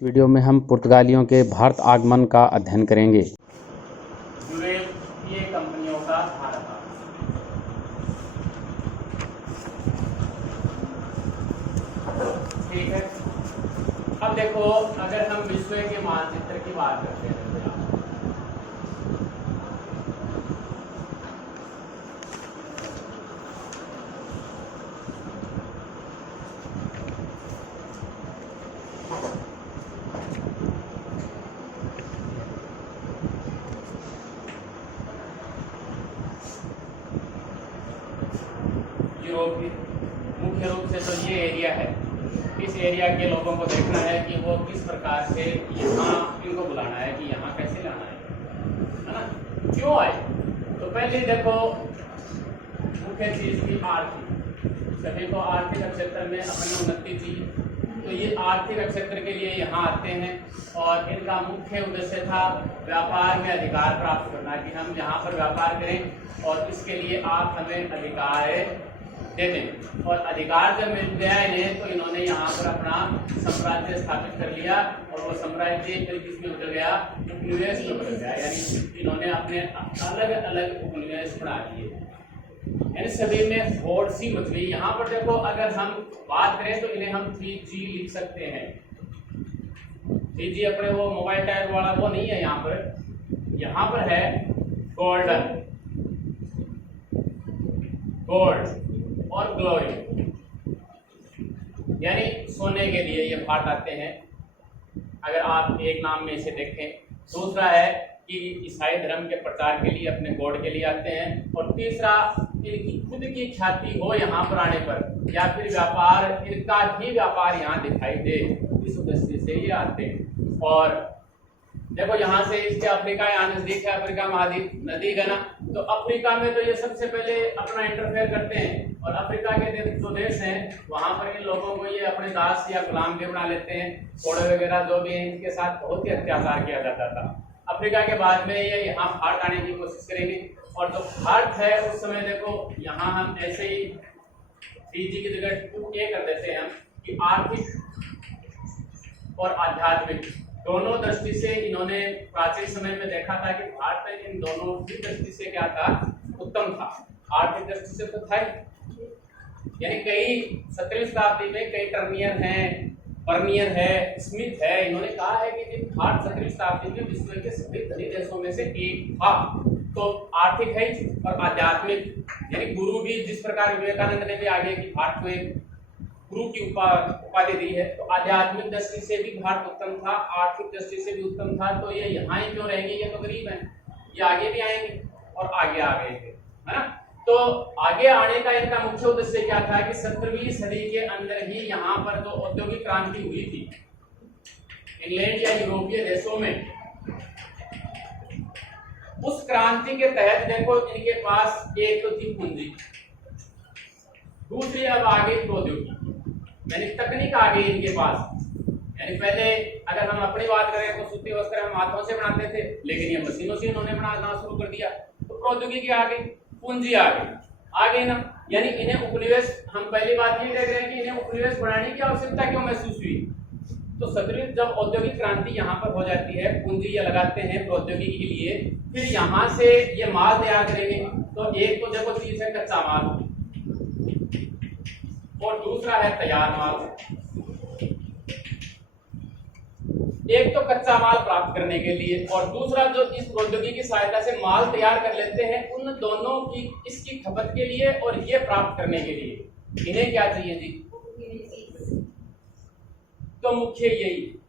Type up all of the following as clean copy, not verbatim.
इस वीडियो में हम पुर्तगालियों के भारत आगमन का अध्ययन करेंगे। यूरोपीय कंपनियों का भारत आगमन। ठीक है, अब देखो अगर हम विश्व के मानचित्र की बात करते हैं यूरोप मुख्य रूप से तो ये एरिया है। इस एरिया के लोगों को देखना है कि वो किस प्रकार से यहाँ इनको बुलाना है कि यहाँ कैसे लाना है ना, क्यों आए। तो पहले देखो मुख्य चीज थी आर्थिक, सभी को आर्थिक क्षेत्र में अपनी उन्नति चाहिए, तो ये आर्थिक क्षेत्र के लिए यहाँ आते हैं और इनका मुख्य उद्देश्य था व्यापार में अधिकार प्राप्त करना, कि हम यहाँ पर व्यापार करें और इसके लिए आप हमें अधिकार दे दें। और अधिकार जब मिल गया इन्हें तो इन्होंने यहाँ पर अपना साम्राज्य स्थापित कर लिया और वो साम्राज्य फिर किसमें बदल गया, उपनिवेश में बदल गया, यानी इन्होंने अपने अलग अलग उपनिवेश बना दिए, यानी सभी में होड़ सी मच गई। यहाँ पर देखो अगर हम बात करें तो इन्हें हम 3G लिख सकते हैं। 3G अपने वो मोबाइल टायर वाला वो नहीं है, यहाँ पर है गोल्डन, गोल्ड और ग्लोरी, यानी सोने के लिए ये भाट आते हैं, अगर आप एक नाम में इसे देखें। दूसरा है कि ईसाई धर्म के प्रचार के लिए अपने गॉड के लिए आते हैं, और तीसरा इनकी खुद की ख्याति हो यहाँ पर आने पर, या फिर व्यापार, इनका ही व्यापार यहाँ दिखाई दे, इस उद्देश्य से ये आते हैं। और देखो यहाँ से इसके अफ्रीका यहाँ नजदीक है, अफ्रीका महाद्वीप नदी का ना, तो अफ्रीका में तो ये सबसे पहले अपना इंटरफेयर करते हैं, और अफ्रीका के जो देश हैं वहां पर इन लोगों को ये अपने दास या गुलाम भी बना लेते हैं। घोड़े वगैरह जो भी हैं इनके साथ बहुत ही अत्याचार किया जाता था। अफ्रीका के बाद में ये यहाँ भारत आने की कोशिश करेंगे, और जो भारत है उस समय देखो यहाँ हम ऐसे ही 3G की जगह 2A कर देते हैं हम, कि आर्थिक और आध्यात्मिक दोनों दृष्टि से इन्होंने प्राचीन समय में देखा था कि भारत इन दोनों की दृष्टि से क्या था, उत्तम था। आर्थिक दृष्टि से तो था ही, यानी कई 17वीं शताब्दी में कई टर्नियर हैं, बर्नियर है, स्मिथ है, इन्होंने कहा है कि भारत 17वीं शताब्दी में विश्व के सभी धनी देशों में से एक था। तो आर्थिक है और आध्यात्मिक, यानी गुरु भी जिस प्रकार विवेकानंद ने भी आगे की भारत को एक गुरु की उपाधि दी है, तो आध्यात्मिक दृष्टि से भी भारत उत्तम था, आर्थिक दृष्टि से भी उत्तम था। तो ये यहाँ ही क्यों रहेंगे, ये तो गरीब हैं, ये आगे भी आएंगे और आगे आ गए थे, है ना। तो आगे आने का इनका मुख्य उद्देश्य क्या था कि 17वीं सदी के अंदर ही यहाँ पर जो औद्योगिक क्रांति हुई थी इंग्लैंड या यूरोपीय देशों में, उस क्रांति के तहत देखो इनके पास एक तो थी पूंजी, दूसरी अब आ गई प्रौद्योगिकी, यानी तकनीक आ गई इनके पास। यानी पहले अगर हम अपनी बात करें तो सूती वस्त्र हम हाथों से बनाते थे, लेकिन ये मशीनों से इन्होंने बनाना शुरू कर दिया, तो प्रौद्योगिकी आ गई, पूंजी आ गई ना। यानी इन्हें उपनिवेश, हम पहली बात ये देख रहे हैं कि इन्हें उपनिवेश बनाने की आवश्यकता क्यों महसूस हुई। तो 17वीं जब औद्योगिक क्रांति यहाँ पर हो जाती है, पूंजी ये लगाते हैं प्रौद्योगिकी के लिए, फिर यहाँ से ये माल तैयार करेंगे। तो एक तो देखो चीज है कच्चा माल, और दूसरा है तैयार माल। एक तो कच्चा माल प्राप्त करने के लिए, और दूसरा जो इस प्रौद्योगिकी की सहायता से माल तैयार कर लेते हैं, उन दोनों की इसकी खपत के लिए और ये प्राप्त करने के लिए इन्हें क्या चाहिए जी, तो मुख्य यही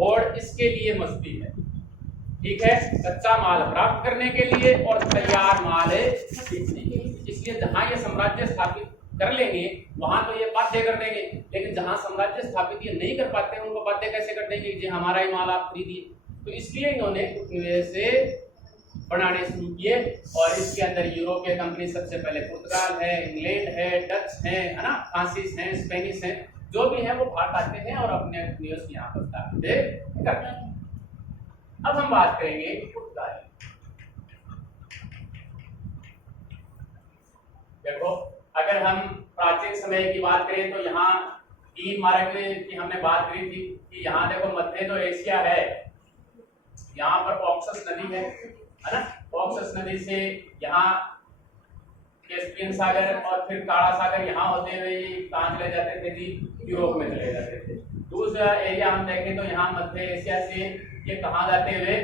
और इसके लिए मस्ती है। ठीक है, कच्चा माल प्राप्त करने के लिए और तैयार माल बेचने के लिए। इसलिए जहां ये साम्राज्य स्थापित कर लेंगे वहां तो ये बाध्य कर देंगे, लेकिन जहां साम्राज्य स्थापित ये नहीं कर पाते उनको बाध्य कैसे कर देंगे कि हमारा ही माल आप खरीदिए। तो इसलिए इन्होंने उपनिवेश से बनाने शुरू किए, और इसके अंदर यूरोपीय कंपनी सबसे पहले पुर्तगाल है, इंग्लैंड है, डच है ना, फ्रांसीस है, स्पेनिश है, जो भी है वो भारत आते हैं और अपने उपनिवेश यहाँ पर स्थापित करते हैं। अब हम बात करेंगे पुर्तगाल। देखो अगर हम प्राचीन समय की बात करें तो यहाँ तीन मार्ग की हमने बात करी थी कि यहाँ देखो मध्य जो एशिया है, यहाँ पर ऑक्सस नदी है ना। ऑक्सस नदी से यहाँ कैस्पियन सागर और फिर काला सागर यहाँ होते हुए ये कहाँ चले जाते थे जी, यूरोप में चले जाते थे। दूसरा एरिया हम देखें तो यहाँ मध्य एशिया से ये कहाँ जाते हुए,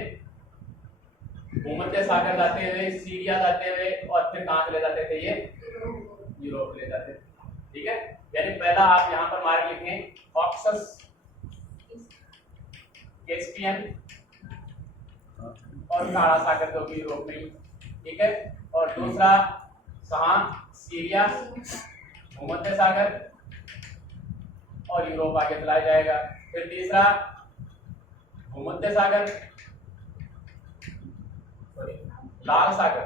भूमध्य सागर जाते हुए, सीरिया जाते हुए और फिर कहाँ चले जाते थे, ये यूरोप चले जाते थे। ठीक है, यानी पहला आप यहाँ पर मार्ग लिखें ऑक्सस, कैस्पियन और काला सागर जो कि यूरोप में। ठीक है, और दूसरा कहाँ, सीरिया, भूमध्य सागर और यूरोप आगे चला जाएगा। फिर तीसरा भूमध्य सागर, लाल सागर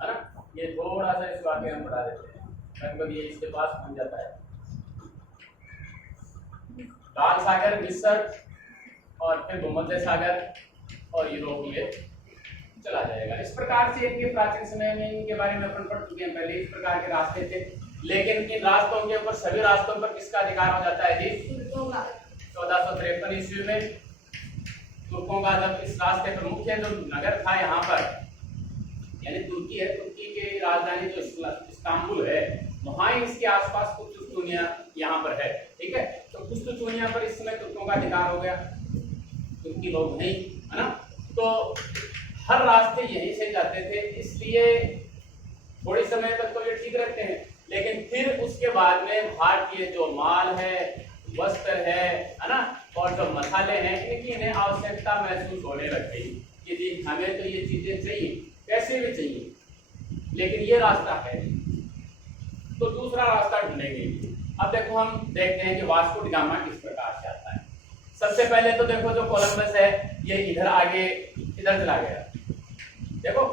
है ना। ये थोड़ा सा इसको आगे हम बढ़ा देते हैं, लगभग ये इसके पास पहुंच जाता है। लाल सागर, मिस्र और फिर भूमध्य सागर और यूरोप ये चला जाएगा। इस प्रकार से इनके प्राचीन समय में इनके बारे में अपन पढ़ चुके हैं पहले, इस प्रकार के रास्ते थे। लेकिन इन रास्तों के ऊपर, सभी रास्तों पर किसका अधिकार हो जाता है जी, 1453 ईस्वी में तुर्कों का। जब इस रास्ते पर मुख्य जो नगर था यहाँ पर, यानी तुर्की है, तुर्की की राजधानी जो इस्तांबुल है, वहां इसके आसपास कुछ तुर्कियां यहाँ पर है। ठीक है, तो कुछ तुर्कियां पर इस समय तुर्कों का अधिकार हो गया, तुर्की लोग नहीं, है ना। तो हर रास्ते यहीं से जाते थे, इसलिए थोड़ी समय तक तो ये ठीक रहते हैं, लेकिन फिर उसके बाद में भारतीय जो माल है, वस्त्र है ना, और जो मसाले हैं, इनकी इन्हें आवश्यकता महसूस होने लग गई कि जी हमें तो ये चीजें चाहिए, कैसे भी चाहिए, लेकिन ये रास्ता है तो दूसरा रास्ता ढूंढेंगे। अब देखो, हम देखते हैं कि वास्को डी गामा किस प्रकार से आता है। सबसे पहले तो देखो, जो कोलंबस है ये इधर आगे इधर चला गया। देखो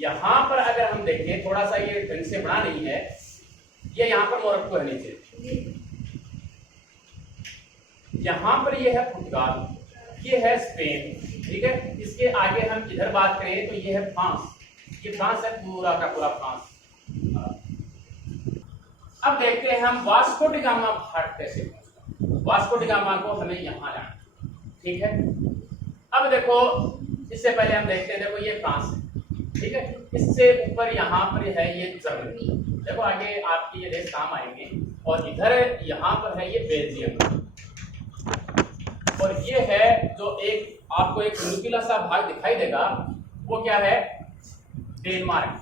यहाँ पर अगर हम देखें, थोड़ा सा ये ढंग से बना नहीं है, ये यहाँ पर मोरक्को है नीचे, यहाँ पर ये है पुर्तगाल, ये है स्पेन। ठीक है, इसके आगे हम इधर बात करें तो ये है फ्रांस, ये फ्रांस है पूरा का पूरा फ्रांस। अब देखते हैं हम वास्को डी गामा भारत कैसे पहुंचता। वास्को डी गामा को हमें यहाँ जाना, ठीक है। अब देखो, इससे पहले हम देखते हैं, देखो ये फ्रांस है, ठीक है, इससे ऊपर यहाँ पर है ये जर्मनी। देखो आगे आपके ये देश काम आएंगे, और इधर यहाँ पर है ये बेल्जियम, और ये है जो एक आपको एक नुकीला सा भाग दिखाई देगा, वो क्या है, डेनमार्क।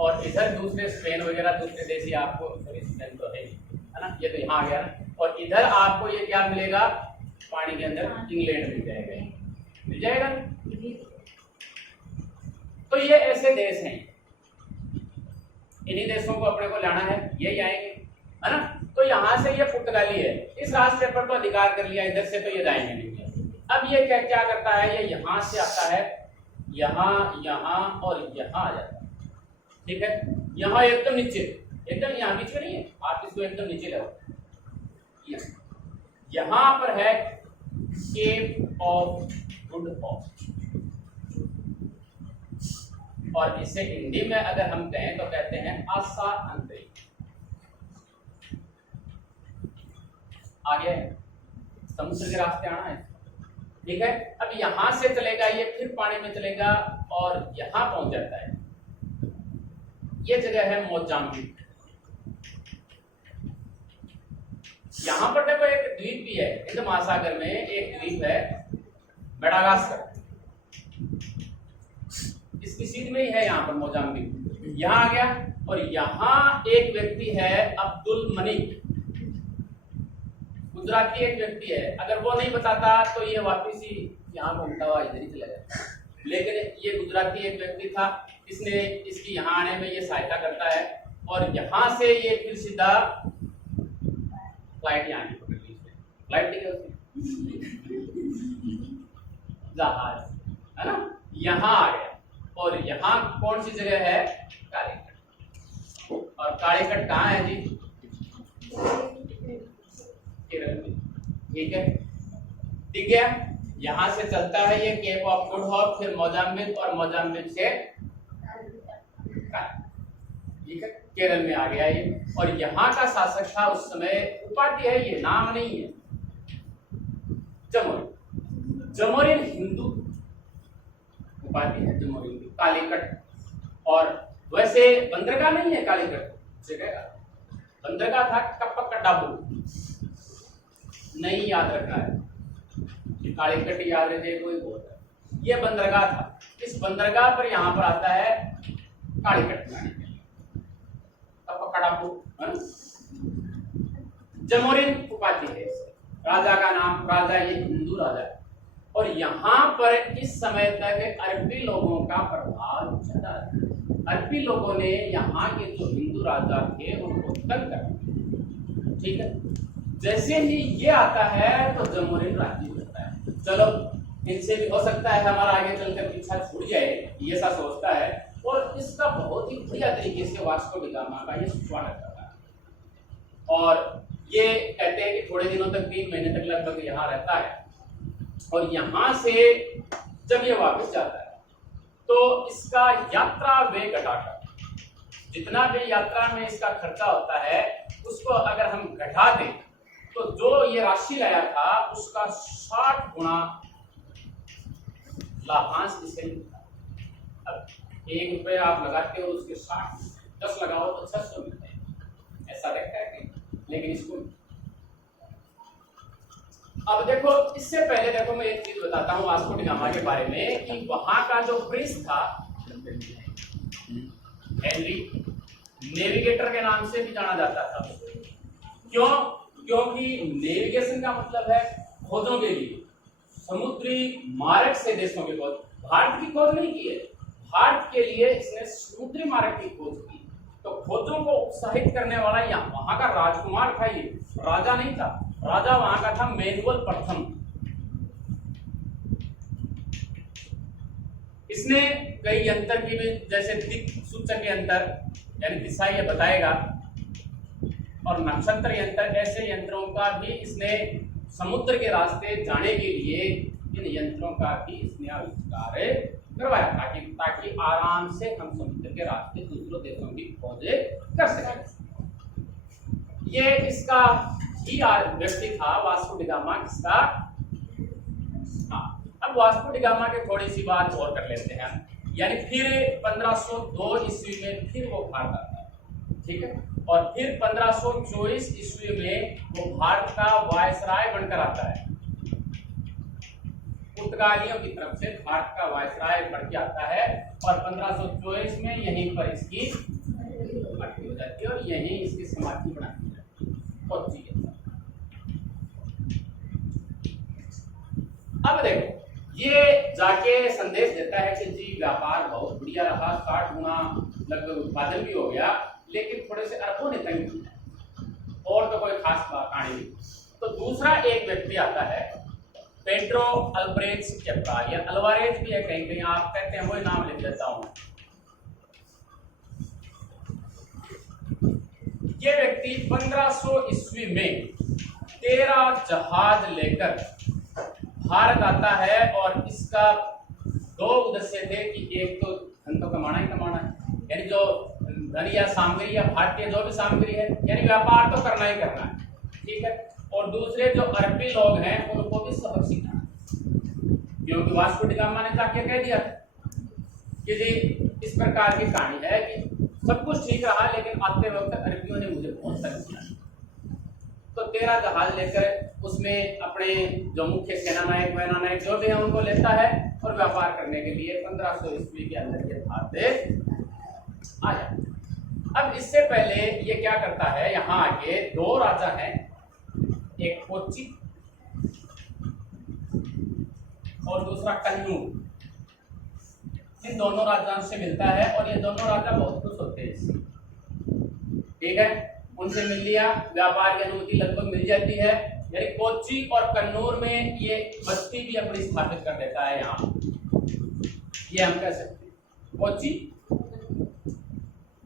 और इधर दूसरे स्पेन वगैरह दूसरे देश ही आपको, सॉरी स्पेन तो है ना, ये तो यहाँ आ गया ना। और इधर आपको ये क्या मिलेगा, पानी के अंदर इंग्लैंड मिल जाएगा, मिल जाएगा। तो ये ऐसे देश हैं, इन्हीं देशों को अपने को लाना है, यही आएंगे, है ना। तो यहाँ से ये पुर्तगाली है, इस रास्ते पर तो अधिकार कर लिया, इधर से तो ये जाएंगे नहीं। अब ये क्या क्या करता है, ये यहाँ से आता है, यहाँ, यहाँ और यहाँ आ जाता है। ठीक है, यहाँ एकदम नीचे, एकदम यहाँ बीच में नहीं है, आप इसको एकदम नीचे लगाओ। यहाँ पर है केप ऑफ गुड होप, और इसे हिंदी में अगर हम कहें तो कहते हैं आशा अंतरिक्ष। आगे समुद्र के रास्ते आना है, ठीक है। अब यहां से चलेगा ये, फिर पानी में चलेगा और यहां पहुंच जाता है। ये जगह है मोजाम्बिक। यहां पर देखो एक द्वीप भी है, हिंद महासागर में एक द्वीप है मेडागास्कर, इसकी सीध में ही है यहाँ पर मोजाम्बिक। यहाँ आ गया, और यहाँ एक व्यक्ति है अब्दुल मनिक, गुजराती एक व्यक्ति है। अगर वो नहीं बताता तो ये वापिस ही यहाँ घूमता हुआ इधर ही चला जाता, लेकिन ये गुजराती एक व्यक्ति था, इसने इसकी यहाँ आने में ये सहायता करता है, और यहाँ से ये फिर सीधा फ्लाइट यहाँ की पकड़ ली, फ्लाइट ठीक है जहाज, है ना, यहाँ आ गया। और यहाँ कौन सी जगह है, कालीकट। और कालीकट कहाँ है जी, केरल में, ठीक है। ठीक है, यहाँ से चलता है ये केप ऑफ गुड होप, फिर मोजाम्बिक, और मोजाम्बिक से ठीक है, केरल में आ गया ये। और यहाँ का शासक था उस समय, उपाधि है ये, नाम नहीं है, जमोरिन। जमोरिन हिंदू उपाधि है, जमोरिन की, कालीकट। और वैसे बंदरगाह नहीं है कालीकट जगह का, बंदरगाह था कप्पकडाबू, नहीं याद रखना है, कालीकट याद रहे कोई बोलता है, ये बंदरगाह था। इस बंदरगाह पर यहाँ पर आता है कालीकट में, कप्पकडाबू, जमोरिन उपाधि है। राजा का नाम, राजा ये हिंदू राजा है। और यहाँ पर इस समय तक अरबी लोगों का प्रभाव ज्यादा था। अरबी लोगों ने यहाँ के जो हिंदू राजा थे उनको तंग कर, ठीक है। जैसे ही ये आता है तो जमोरिन राजी होता है, चलो इनसे भी हो सकता है हमारा आगे चलकर पीछा छूट जाए, ये ऐसा सोचता है। और इसका बहुत ही बढ़िया तरीके से वास्को डी गामा का ये स्वागत करता है। और ये कहते हैं कि थोड़े दिनों तक, 3 महीने तक लगभग यहाँ रहता है। और यहाँ से जब ये वापस जाता है तो इसका यात्रा व्यय घटाकर, जितना भी यात्रा में इसका खर्चा होता है उसको अगर हम घटा दें तो जो ये राशि लाया था उसका 60 गुना लाभांश इसे मिलता है। अब 1 रुपये आप लगाते हो, उसके 60, 10 लगाओ तो 600 मिलते हैं, ऐसा देखता है कि, लेकिन इसको अब देखो, इससे पहले देखो मैं एक चीज बताता हूँ वास्को डी गामा के बारे में कि वहां का जो प्रिंस था हेनरी, नेविगेटर के नाम से भी जाना जाता था। क्यों? क्योंकि नेविगेशन का मतलब है खोजों के लिए, समुद्री मार्ग से देशों की खोज। भारत की खोज नहीं की है, भारत के लिए इसने समुद्री मार्ग की खोज की। तो खोजों को उत्साहित करने वाला यहाँ वहां का राजकुमार था, ये राजा नहीं था, राजा वहां का था मैनुअल प्रथम। इसने कई यंत्र की भी, जैसे दिक्सूचक यंत्र यानी दिशा ये बताएगा, और नक्षत्र यंत्र, ऐसे यंत्रों का भी इसने समुद्र के रास्ते जाने के लिए इन यंत्रों का भी इसने आविष्कार करवाया ताकि आराम से हम समुद्र के रास्ते दूसरों देशों की खोजें कर सकें। ये इसका ही व्यक्ति था वास्को डी गामा, किसका? हाँ, अब वास्को डी गामा की थोड़ी सी बात और कर लेते हैं। यानी फिर 1502 ईस्वी में फिर वो भारत आता है, ठीक है। और फिर 1524 ईस्वी में वो भारत का वायसराय बनकर आता है, पुर्तगालियों की तरफ से भारत का वायसराय बन के आता है। और 1524 में यहीं पर इसकी मृत्यु हो जाती है और यहीं इसकी समाधि बनाती है। अब देखो, ये जाके संदेश देता है कि जी व्यापार बहुत बढ़िया रहा, 60 गुना लगभग उत्पादन भी हो गया, लेकिन थोड़े से अरबों ने तंग किया, और तो कोई खास कहानी नहीं। तो दूसरा एक व्यक्ति आता है, पेड्रो अल्वारेज कैप्रा, या अल्वारेज भी है, कहीं कहीं आप कहते हैं, वही नाम लिख देता हूं। ये व्यक्ति 1500 ईस्वी में 13 जहाज लेकर भारत आता है। और इसका 2 उद्देश्य थे कि एक तो धन तो कमाना ही कमाना है, यानी जो धन या सामग्री या भारतीय जो भी सामग्री है, यानी व्यापार तो करना ही करना है, ठीक है। और दूसरे जो अरबी लोग हैं उनको भी सबक सिखाना, क्योंकि वास्को डी गामा ने जाके कह दिया कि जी इस प्रकार की कहानी है कि सब कुछ ठीक रहा, लेकिन आते वक्त अरबियों ने मुझे बहुत सबक सिखाया। तो 13 जहाज लेकर उसमें अपने जो मुख्य सेना नायक जो भी है उनको लेता है और व्यापार करने के लिए 1500 ईस्वी के अंदर ये भारत आ जाता है। अब इससे पहले ये क्या करता है, यहाँ आके 2 राजा हैं, एक कोच्चि और दूसरा कन्नूर। इन दोनों राजाओं से मिलता है और ये दोनों राजा बहुत खुश होते हैं इससे, ठीक है। उनसे मिल लिया, व्यापार की अनुमति लगभग मिल जाती है। यानी कोच्चि और कन्नूर में ये बस्ती भी अपनी स्थापित कर देता है। यहाँ ये हम कह सकते हैं कोच्चि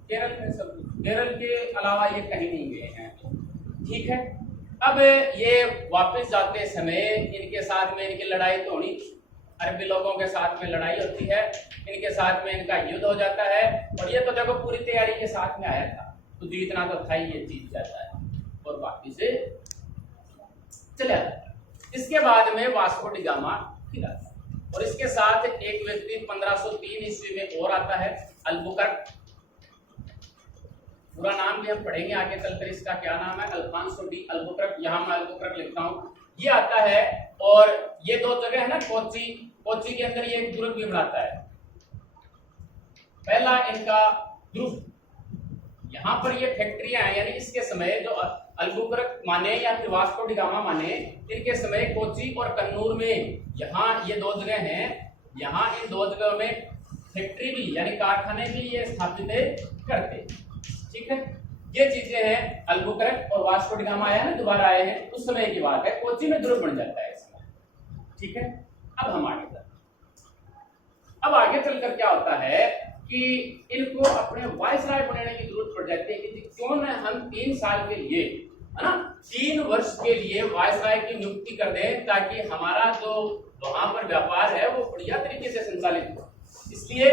केरल में, सब केरल के अलावा ये कहीं नहीं गए हैं, ठीक है। अब ये वापस जाते समय इनके साथ में इनकी लड़ाई तो होनी, अरबी लोगों के साथ में लड़ाई होती है, इनके साथ में इनका युद्ध हो जाता है, और ये तो देखो पूरी तैयारी के साथ में आया था, तो जीतना तो था ही, ये जीत जाता है और बाकी से चले आता है। इसके बाद में वास्को डी गामा फिर आता है, और इसके साथ एक व्यक्ति 1503 ईस्वी में और आता है, अल्बुकर्क। पूरा नाम भी हम पढ़ेंगे आगे चलकर, इसका क्या नाम है, अल्फांसो डी अल्बुकर्क, यहाँ मैं अल्बुकर्क लिखता हूँ, ये आता है। और ये दो जगह है ना, कोच्चि, कोच्चि के अंदर ये एक दुर्ग भी बनाता है, पहला इनका ध्रुव। यहाँ पर ये फैक्ट्रियां हैं, यानी इसके समय जो अल्बुकर्क माने या फिर वास्को डी गामा माने, इनके समय कोच्चि और कन्नूर में, यहाँ ये दो जगह हैं, यहाँ इन दो जगहों में फैक्ट्री भी यानी कारखाने भी ये स्थापित करते, ठीक है। ये चीजें हैं, अल्बुकर्क और वास्को डी गामा आया ना, दोबारा आए हैं, उस समय की बात है, कोच्चि में ध्रुव बन जाता है इसमें, ठीक है। अब हम आगे अब आगे चलकर क्या होता है कि इनको अपने वायसराय बनाने की जरूरत पड़ जाती है कि क्यों न हम 3 साल के लिए, है ना, 3 वर्ष के लिए वायसराय की नियुक्ति कर दें, ताकि हमारा जो वहां पर व्यापार है वो बढ़िया तरीके से संचालित हो। इसलिए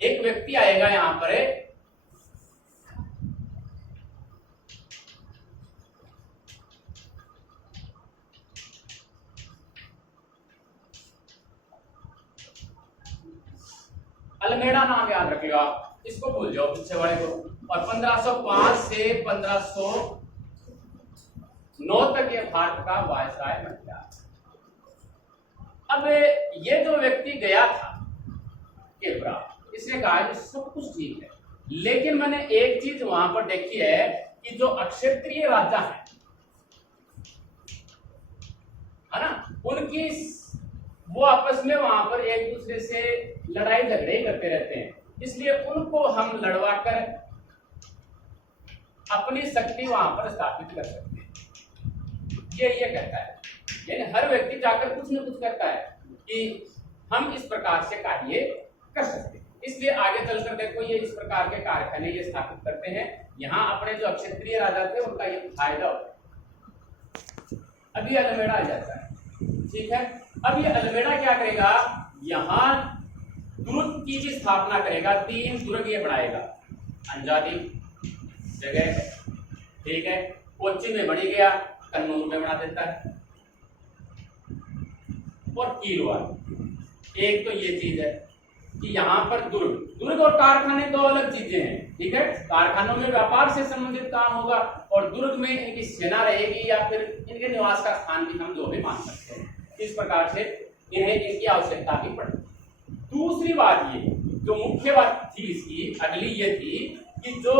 एक व्यक्ति आएगा यहाँ पर, अल्मेडा नाम याद रखिएगा, इसको भूल जाओ पीछे वाले को। और 1505 से 1509 तक ये भारत का वायसराय बन गया। अब ये जो व्यक्ति गया था केवरा, इसने कहा कि सब कुछ ठीक है, लेकिन मैंने एक चीज वहां पर देखी है कि जो अक्षत्रिय राजा है ना, उनकी वो आपस में वहां पर एक दूसरे से लड़ाई झगड़े करते रहते हैं, इसलिए उनको हम लड़वा कर अपनी शक्ति वहां पर स्थापित कर सकते हैं। ये कहता है, यानी हर व्यक्ति जाकर कुछ न कुछ करता है कि हम इस प्रकार से कार्य कर सकते हैं। इसलिए आगे चलकर देखो, ये इस प्रकार के कारखाने ये स्थापित करते हैं। यहाँ अपने जो क्षत्रिय राजा थे उनका ये फायदा होता है। अभी अल्मेडा आ जाता है, ठीक है। अब ये अल्मेडा क्या करेगा, यहाँ दुर्ग की भी स्थापना करेगा, 3 दुर्ग ये बनाएगा, अंजादी जगह, ठीक है, कोच्चि में बनी गया, कन्नूर में बना देता है, और कीलवाड़। एक तो ये चीज है कि यहाँ पर दुर्ग और कारखाने दो अलग चीजें हैं, ठीक है। कारखानों में व्यापार से संबंधित काम होगा, और दुर्ग में इनकी सेना रहेगी या फिर इनके निवास का स्थान भी हम जो भी मान सकते हैं। इस प्रकार से इन्हें इनकी आवश्यकता भी पड़ती। दूसरी बात, ये जो मुख्य बात थी इसकी अगली ये थी कि जो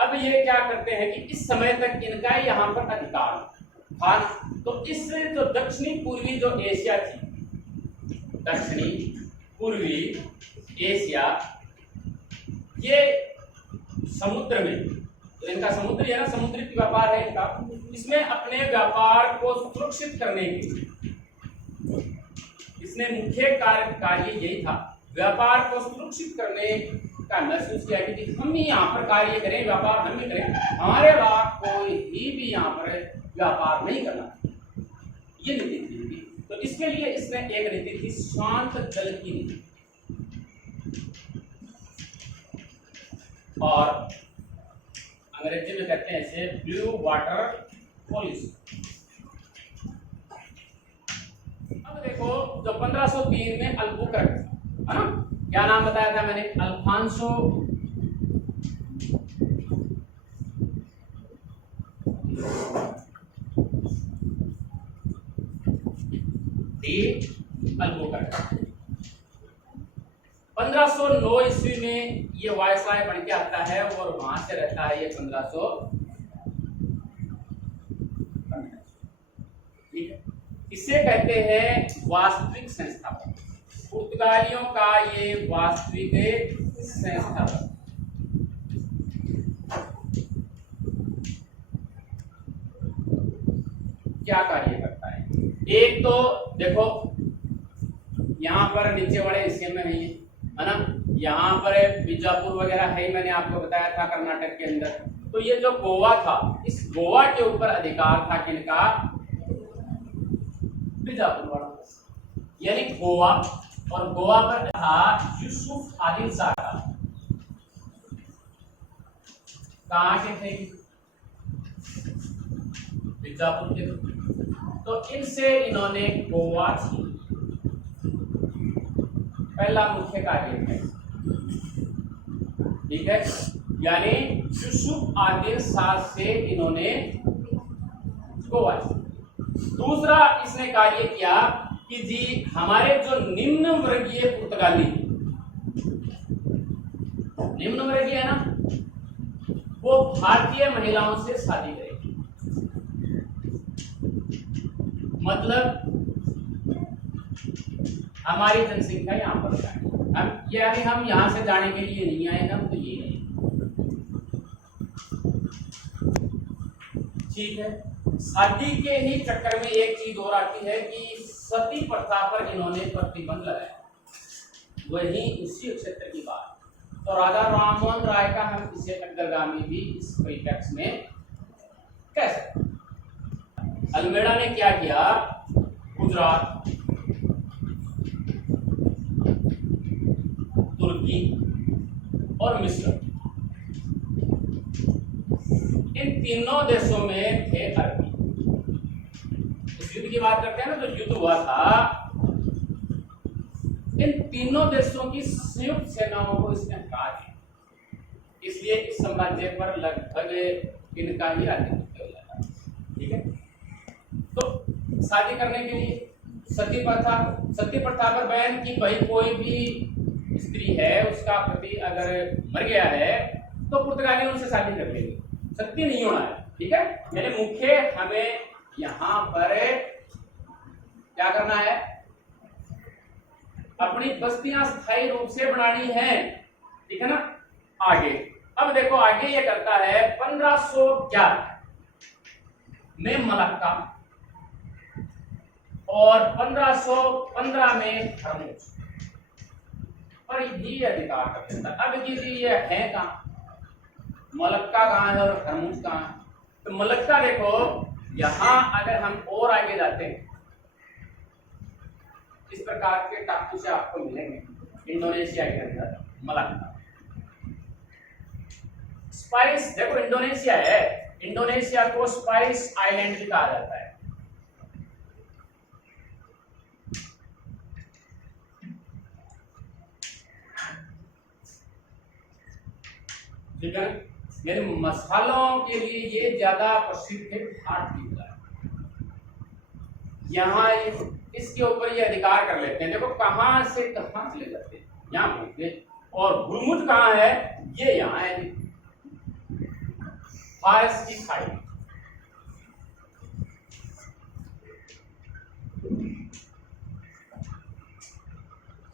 अब ये क्या करते हैं कि इस समय तक इनका यहाँ पर अधिकार था, तो इस जो दक्षिणी पूर्वी जो एशिया थी, दक्षिणी पूर्वी एशिया, ये समुद्र में, तो इनका समुद्री है ना, समुद्री व्यापार है इनका, इसमें अपने व्यापार को सुरक्षित करने के लिए इसने मुख्य कार्य यही था, व्यापार को सुरक्षित करने का महसूस किया कि हम ही यहाँ पर कार्य करें, व्यापार हम ही करें, हमारे अलावा कोई भी यहाँ पर व्यापार नहीं करना, ये नीति थी। तो इसके लिए इसने एक नीति थी, शांत जल की नीति, और अंग्रेजी में कहते हैं इसे ब्लू वाटर पॉलिसी। अब देखो, जो 1503 में अल्बुकर्क, है ना, क्या नाम बताया था मैंने, अल्फांसो डी अल्बुकर्क। 1509 ईस्वी में ये वायसराय बन के आता है, और वहां से रहता है ये 1500, ठीक है। इसे कहते हैं वास्तविक संस्थापक, पुर्तगालियों का ये वास्तविक संस्थापक। क्या कार्य करता है, एक तो देखो यहाँ पर नीचे वाले हिस्से में नहीं है ना, यहाँ पर बीजापुर वगैरह है, मैंने आपको बताया था कर्नाटक के अंदर। तो ये जो गोवा था, इस गोवा के ऊपर अधिकार था किनका, बीजापुर वाला। यानी गोवा, और गोवा पर था यूसुफ आदिल शाह का। कहाँ के थे? बीजापुर के थे। तो इनसे इन्होंने गोवा छीन, पहला मुख्य कार्य है, ठीक है। यानी यूसुफ आदिल शाह से इन्होंने गोवा छीन। दूसरा इसने कार्य किया कि जी हमारे जो निम्न वर्गीय पुर्तगाली, निम्न वर्गीय है ना, वो भारतीय महिलाओं से शादी करेगी। मतलब हमारी जनसंख्या यहाँ पर है, हम यानी हम यहाँ से जाने के लिए नहीं आए, हम तो ये है, ठीक है। शादी के ही चक्कर में एक चीज और आती है कि सती प्रथा पर इन्होंने प्रतिबंध लगाया, वही उसी क्षेत्र की बात। तो राजा राममोहन राय का हम इसे अग्रगामी भी इस परिप्रेक्ष्य में कह सकते हैं। अल्मेड़ा ने क्या किया? गुजरात, तुर्की और मिस्र, इन तीनों देशों में थे अरबी। इस युद्ध की बात करते हैं ना, जो युद्ध हुआ था, इन तीनों देशों की संयुक्त सेनाओं को इसने हटा दिया, इसलिए इस साम्राज्य पर लगभग इनका ही राज्य हो जाता, ठीक है। तो शादी करने के लिए सती प्रथा पर बैन की भाई कोई भी स्त्री है, उसका पति अगर मर गया है तो पुर्तगाली उनसे शादी कर लेगी, सती नहीं होना है, ठीक है। मेरे मुख्य हमें यहाँ पर क्या करना है? अपनी बस्तियां स्थायी रूप से बनानी है, ठीक है ना। आगे अब देखो, आगे ये करता है 1511 में मलक्का और 1515 में हरमुज पर भी अधिकार कर देता। अब ये है कहाँ? मलक्का कहाँ है और हरमुज कहाँ है? तो मलक्का देखो, यहां अगर हम और आगे जाते हैं, इस प्रकार के टापू से आपको मिलेंगे इंडोनेशिया के अंदर मलक्का। स्पाइस देखो, इंडोनेशिया है, इंडोनेशिया को स्पाइस आइलैंड भी कहा जाता है। ठीक है, यानी मसालों के लिए ये ज्यादा प्रसिद्ध है भारतीय। यहाँ इसके ऊपर ये अधिकार कर लेते हैं। देखो कहां से कहां चले जाते हैं, यहाँ पहुंचते, और हुरमुज कहाँ है? ये यहाँ है, फारस की खाड़ी।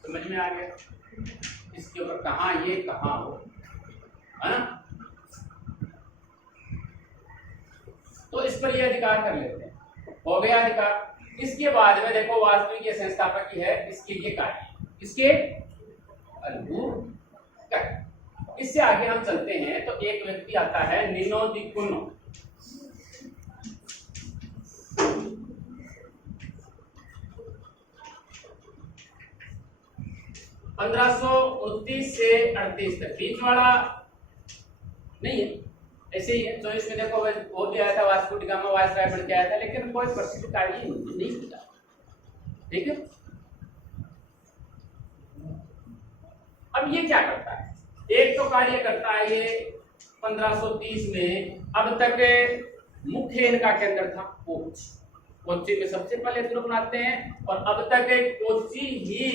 समझ में आ गया? इसके ऊपर कहां ये कहां हो, है ना। तो इस पर ये अधिकार कर लेते हैं, हो गया अधिकार। इसके बाद में देखो, वास्तविक ये संस्थापक की है, इसके ये कार्य, इसके इससे आगे हम चलते हैं तो एक व्यक्ति आता है निनो दी कुनो। से 38 तक, बीच वाला नहीं है, ऐसे ही है। तो इसमें देखो वो भी आया था, वास्को डी गामा वायसराय बन के आया था, लेकिन कोई प्रसिद्ध कार्य नहीं किया, ठीक है। अब ये क्या करता है? एक तो कार्य करता है ये 1530 में, अब तक मुख्य इनका केंद्र था कोच्चि। कोच्चि में सबसे पहले ग्रुप बनाते हैं, और अब तक कोच्चि ही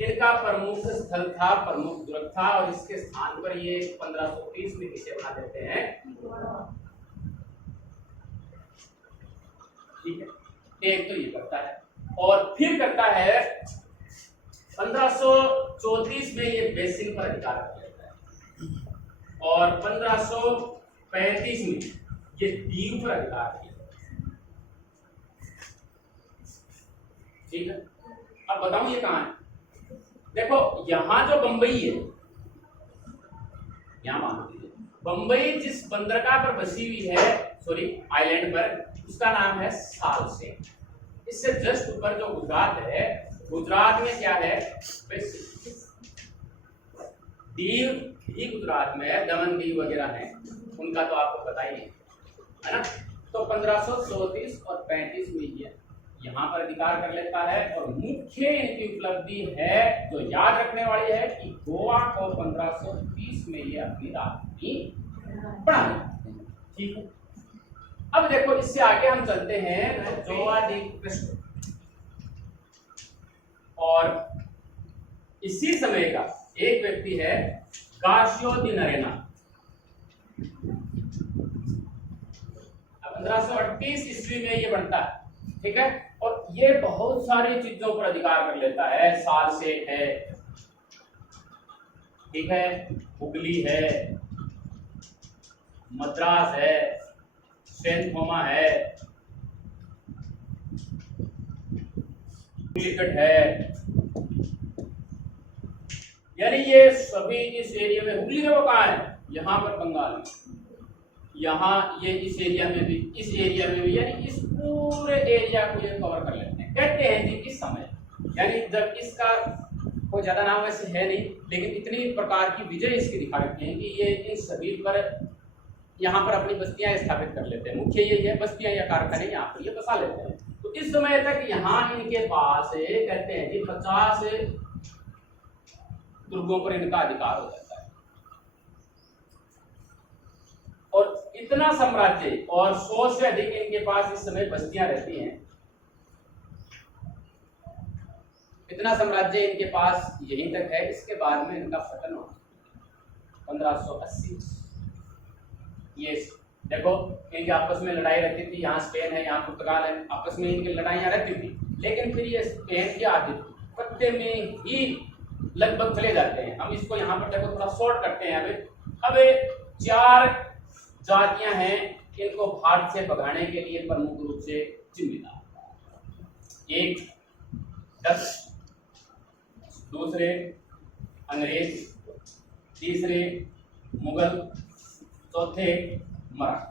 इनका प्रमुख स्थल था, प्रमुख दुर्ग था, और इसके स्थान पर ये 1530 में इसे बना देते हैं, ठीक है। एक तो ये करता है, और फिर करता है 1534 में ये बेसिन पर अधिकार कर लेता है, और 1535 में ये दीव पर अधिकार किया, ठीक है। अब बताऊं ये कहां है? देखो यहां जो बंबई है, यहां मान लीजिए बंबई जिस बंदरगाह पर बसी हुई है, सॉरी आइलैंड पर, उसका नाम है सालसेन। इससे जस्ट ऊपर जो गुजरात है गुजरात में क्या है, दीव ही गुजरात में है, दमन दीव वगैरह है, उनका तो आपको पता ही है ना। तो 1534 और 35 में ये यहाँ पर अधिकार कर लेता है। और मुख्य इनकी उपलब्धि है जो याद रखने वाली है कि गोवा को 1530 में ये अपनी राजधानी बना लेते हैं। ठीक है, अब देखो इससे आगे हम चलते हैं जोआ डी क्रिस्टो, और इसी समय का एक व्यक्ति है गार्सियो दी नरेना। 1538 ईस्वी में ये बनता है। ठीक है, और ये बहुत सारी चीजों पर अधिकार कर लेता है। सालसेट है, ठीक है, हुगली है, मद्रास है, सेंट थोमा है, क्लिकट है, यानी ये सभी इस एरिया में। हुगली देखो कहाँ है, यहाँ पर बंगाल में, यहाँ ये इस एरिया में भी, इस एरिया में भी, यानी इस पूरे एरिया को ये कवर कर लेते हैं। कहते हैं जी इस समय, यानी जब इसका कोई ज्यादा नाम वैसे है नहीं, लेकिन इतनी प्रकार की विजय इसकी दिखा रखी है कि ये इन सभी पर यहाँ पर अपनी बस्तियां स्थापित कर लेते हैं। मुख्य यही है, बस्तियां या कारखाने यहाँ पर ये बसा लेते हैं। तो इस समय तक यहाँ इनके पास कहते हैं जी 50 दुर्गों पर इनका अधिकार हो जाता है। और इतना साम्राज्य और 100 से अधिक इनके पास इस समय बस्तियां रहती हैं। इतना साम्राज्य इनके पास यहीं तक है। इसके बाद में इनका पतन हो 1580। ये देखो इनकी आपस में लड़ाई रहती थी, यहाँ स्पेन है, यहाँ पुर्तगाल है, आपस में इनकी लड़ाइयाँ रहती थी। लेकिन फिर ये स्पेन के आधिपत्य में ही लगभग चले जाते हैं। हम इसको यहाँ पर देखो थोड़ा शॉर्ट करते हैं। अब 4 जातियां हैं इनको भारत से भगाने के लिए प्रमुख रूप से जिम्मेदार। एक डच, दूसरे अंग्रेज, तीसरे मुगल, चौथे मराठा।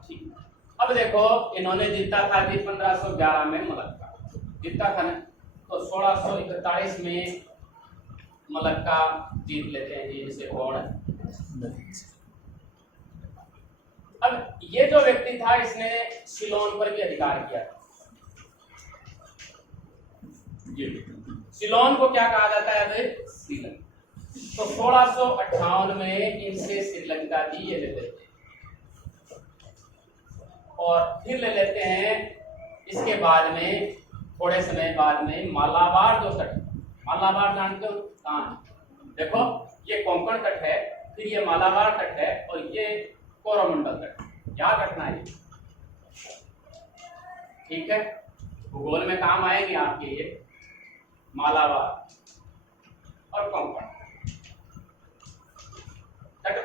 ठीक, अब देखो इन्होंने जीता था जी 1511 में मलक्का जीता था ना, तो 1641 में मलक्का जीत लेते हैं जी इसे। और अब ये जो व्यक्ति था इसने सिलोन पर भी अधिकार किया था। सिलोन को क्या कहा जाता है भाई? श्रीलंका। तो 1658 में इनसे श्रीलंका भी ये ले लेते हैं और फिर ले लेते हैं। इसके बाद में थोड़े समय बाद में मालाबार जो तट, मालाबार जानते हो कहाँ? देखो ये कोंकण तट है, फिर ये मालाबार तट है और ये कोरोमंडल तट। क्या घटना है? ठीक है, भूगोल में काम आएंगे आपके ये मालाबार और कोंकण तट।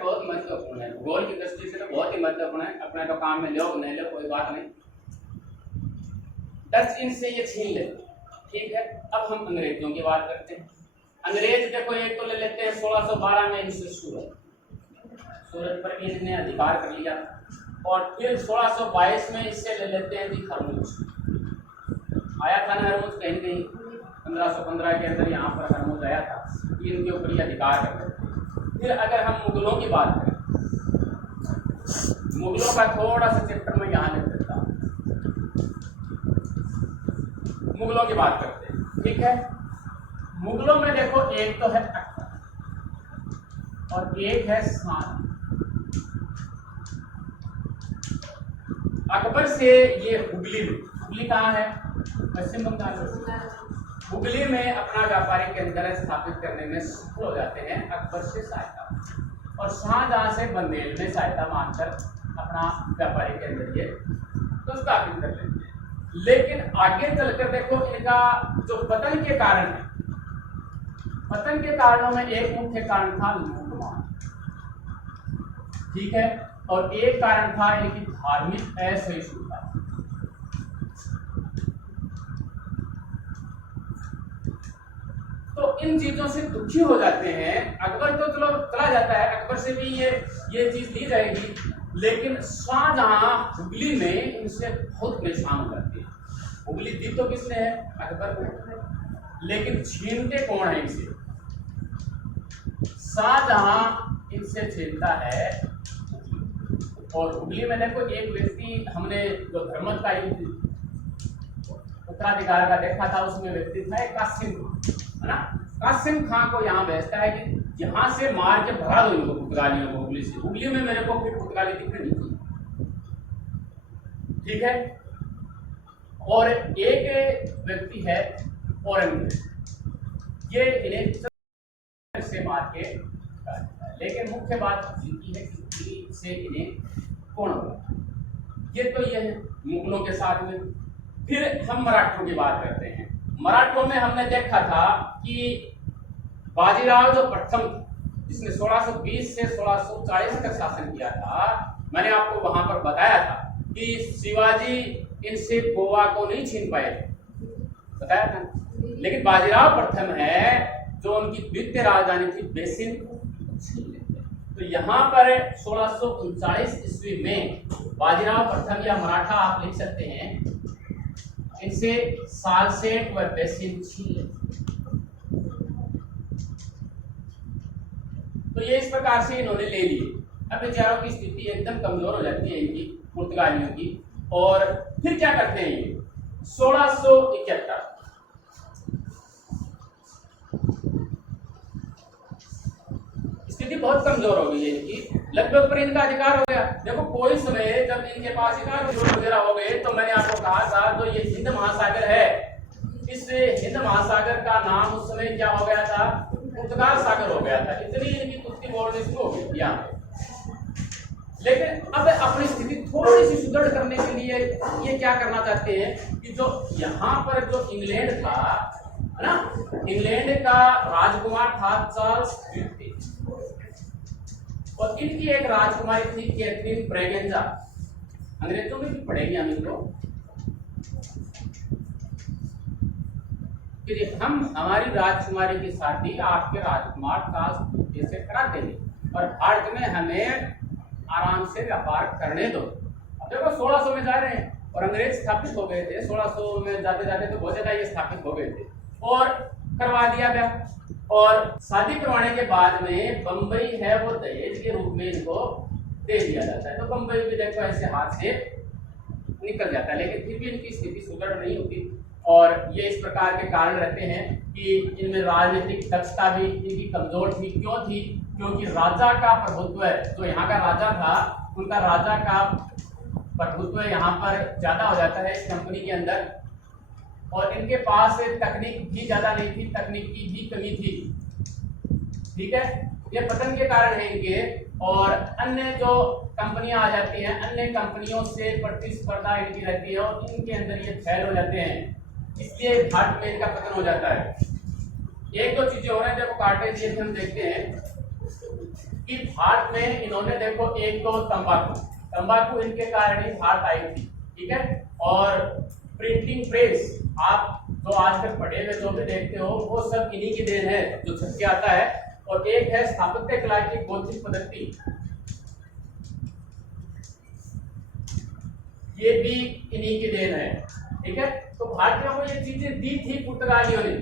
बहुत महत्वपूर्ण है भूगोल की दृष्टि से, तो बहुत ही महत्वपूर्ण है। अपने तो काम में लो नहीं लो कोई बात नहीं। डच इनसे ये छीन लेते। ठीक है, अब हम अंग्रेजों की बात करते हैं। अंग्रेज देखो एक तो ले लेते हैं 1612 में इनसे सूरत पर भी इन्हें अधिकार कर लिया। और फिर 1622 में इससे ले लेते हैं जी हरमुज। आया था ना हरमुज कहीं कहीं 1515 के अंदर यहाँ पर हरमुज आया था। इनके ऊपर ही अधिकार कर लेते हैं। फिर अगर हम मुगलों की बात करें, मुगलों का थोड़ा सा चैप्टर में यहाँ लिख देता हूँ। मुगलों की बात करते हैं। ठीक है, मुगलों में देखो एक तो है अकबर और एक है शाह। अकबर से ये हुगली कहाँ है? पश्चिम बंगाल। हुगली में अपना व्यापारिक केंद्र स्थापित करने में सफल हो जाते हैं अकबर से सहायता, और शाहजहां से बंदेल में सहायता मांगकर अपना व्यापारिक केंद्र ये तो स्थापित कर लेते हैं। लेकिन आगे चलकर देखो इनका जो पतन के कारण है, पतन के कारणों में एक मुख्य कारण था लूटमार। ठीक है, और एक कारण था इनकी धार्मिक असहिष्णुता। तो इन चीजों से दुखी हो जाते हैं। अकबर तो चलो चला जाता है, अकबर से भी ये चीज ली जाएगी, लेकिन शाहजहां हुगली में इनसे बहुत परेशान हो जाते हैं। हुगली दी तो किसने है? अकबर ने। लेकिन छीनते कौन है इनसे? शाहजहां इनसे छीनता है। और हुगली में देखो एक व्यक्ति हमने जो धर्मत का उत्तराधिकार का देखा था, उसमें व्यक्ति था एक कासिम खान, है ना। कासिम खान को यहाँ भेजता है कि यहाँ से मार के भगा दो इनको, पुर्तगालियों को हुगली से। हुगली में मेरे को फिर पुर्तगाली दिखने नहीं चाहिए, ठीक है। और एक व्यक्ति है औरंगजेब, ये इन्हें से मार के, लेकिन मुख्य बात इनकी है कि से इन्हें कौन होगा? ये तो ये है मुगलों के साथ में। फिर हम मराठों की बात करते हैं। मराठों में हमने देखा था कि बाजीराव जो प्रथम, जिसने 1620 से 1640 तक शासन किया था, मैंने आपको वहां पर बताया था कि शिवाजी इनसे गोवा को नहीं छीन पाए थे, बताया था। लेकिन बाजीराव प्रथम है जो उनकी द्वितीय राजधानी थी बेसिन छीन लेते हैं। तो यहाँ पर 1639 ईस्वी में बाजीराव प्रथम या मराठा आप लिख सकते हैं, इनसे सालसेट व बेसिन छीन लेते। तो ये इस प्रकार से इन्होंने ले लिए। अब बेचारों की स्थिति एकदम कमजोर हो जाती है इनकी, पुर्तगालियों की। और फिर क्या करते हैं ये 1671 स्थिति बहुत कमजोर हो गई है इनकी, लगभग पर इनका अधिकार हो गया। देखो कोई समय जब इनके पास अधिकार वगैरह हो गए, तो मैंने आपको कहा था जो ये हिंद महासागर है, इस हिंद महासागर का नाम उस समय क्या हो गया था? पुर्तगाल सागर हो गया था। इतनी इनकी कुश्ती बोलने शुरू हो गई यहाँ पे। लेकिन अब अपनी स्थिति थोड़ी सी सुदृढ़ करने के लिए ये क्या करना चाहते हैं कि जो यहाँ पर जो इंग्लैंड था, है ना, इंग्लैंड का राजकुमार था चार्ल्स द्वितीय, और इनकी एक राजकुमारी थी कैथरीन ब्रेगेंजा। अंग्रेजों में भी पढ़ेंगे हम इनको कि हम हमारी राजकुमारी की शादी आपके राजकुमार चार्ल्स द्वितीय से करा देंगे और भारत में हमें आराम से व्यापार करने दो। अब देखो 1600 में जा रहे हैं और अंग्रेज स्थापित हो गए थे। 1600 में जाते जाते तो बहुत ज्यादा ये स्थापित हो गए थे और करवा दिया गया। और शादी करवाने के बाद में बंबई है वो दहेज के रूप में इनको दे दिया जाता है। तो बंबई भी देखो ऐसे हाथ से निकल जाता है, लेकिन फिर भी इनकी स्थिति सुदृढ़ नहीं होती। और ये इस प्रकार के कारण रहते हैं कि इनमें राजनीतिक दक्षता भी इनकी कमजोर थी। क्यों थी? क्योंकि राजा का प्रभुत्व, जो यहाँ का राजा था, उनका राजा का प्रभुत्व यहाँ पर ज्यादा हो जाता है इस कंपनी के अंदर। और इनके पास तकनीक भी ज्यादा नहीं थी, तकनीक की भी कमी थी, ठीक है। ये पतन के कारण है इनके। और अन्य जो कंपनियां आ जाती हैं, अन्य कंपनियों से प्रतिस्पर्धा इनकी रहती है और इनके अंदर ये फैल हो जाते हैं, इसलिए भारत में इनका पतन हो जाता है। एक दो चीजें हो रही है, देखो कार्टेशियन हम देखते हैं कि भारत में इन्होंने देखो एक तो तंबाकू इनके कारण ही भारत आई थी, ठीक है। और प्रिंटिंग प्रेस आप जो आज तक पढ़े हुए जो भी देखते हो वो सब इन्हीं की देन है, जो छप के आता है। और एक है स्थापत्य कला की गोथिक पद्धति, ये भी इन्हीं की देन है, ठीक है। तो भारतीयों को ये चीजें दी थी पुर्तगालियों ने।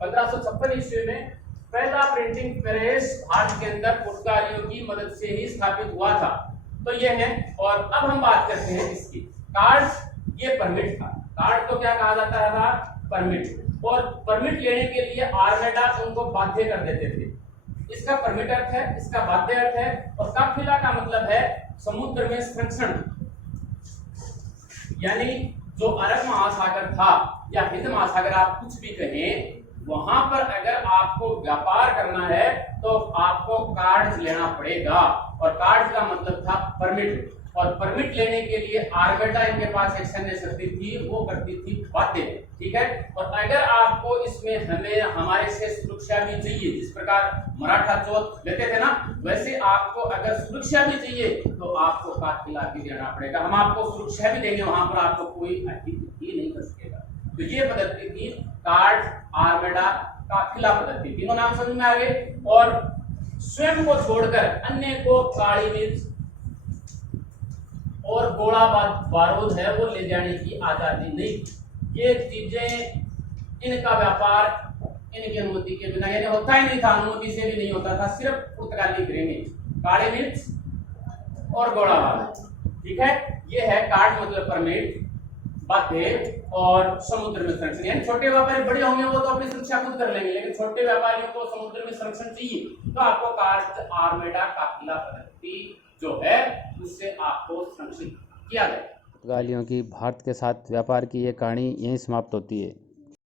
1556 ईस्वी में पहला प्रिंटिंग प्रेस भारत के अंदर पुर्तगालियों की मदद से ही स्थापित हुआ था। तो ये है। और अब हम बात करते हैं इसकी कार्ड। ये परमिट था। कार्ड को क्या कहा जाता था? परमिट। और परमिट लेने के लिए आर्मेडा उनको बाध्य कर देते थे। इसका परमिट अर्थ है, इसका बाध्य अर्थ है। और काफिला का मतलब है समुद्र में संरक्षण, यानी जो अरब महासागर था या हिंद महासागर आप कुछ भी कहें, वहां पर अगर आपको व्यापार करना है तो आपको कार्ड लेना पड़ेगा। और कार्ड का मतलब था परमिट। और परमिट लेने के लिए आर्मेडा इनके पास एक सैन्य शक्ति थी, वो करती थी बातें, ठीक है। और अगर आपको इसमें हमारे से सुरक्षा भी चाहिए, जिस प्रकार मराठा चौथ लेते थे ना, वैसे आपको अगर सुरक्षा भी चाहिए तो आपको काफिला भी देना पड़ेगा। हम आपको सुरक्षा भी देंगे, वहां पर आपको कोई अतिथि नहीं कर सकेगा। तो ये पद्धति थी कार्ड, आर्मेडा, काफिला पद्धति। तीनों नाम समझ में आ गए। और स्वयं को छोड़कर अन्य को काली मिर्च और गोला बारूद है वो ले जाने की आजादी नहीं थी। ये चीजें इनका व्यापार इनकी अनुमति के बिना यानी होता ही नहीं था, अनुमति से भी नहीं होता था, सिर्फ पुर्तगाली ग्रे मिर्च, काली मिर्च और गोड़ा वाला। ठीक है, ये है कार्ड मतलब परमिट, बातें और समुद्र में संरक्षण। यानी छोटे व्यापारी बड़े होंगे वो तो अपनी सुरक्षा खुद कर लेंगे, लेकिन छोटे व्यापारियों को समुद्र में संरक्षण चाहिए, तो आपको कार्ड आर्मेडा काफिला पद्धति जो है उससे आपको संरक्षित किया गया। पुर्तगालियों की भारत के साथ व्यापार की ये कहानी यहीं समाप्त होती है।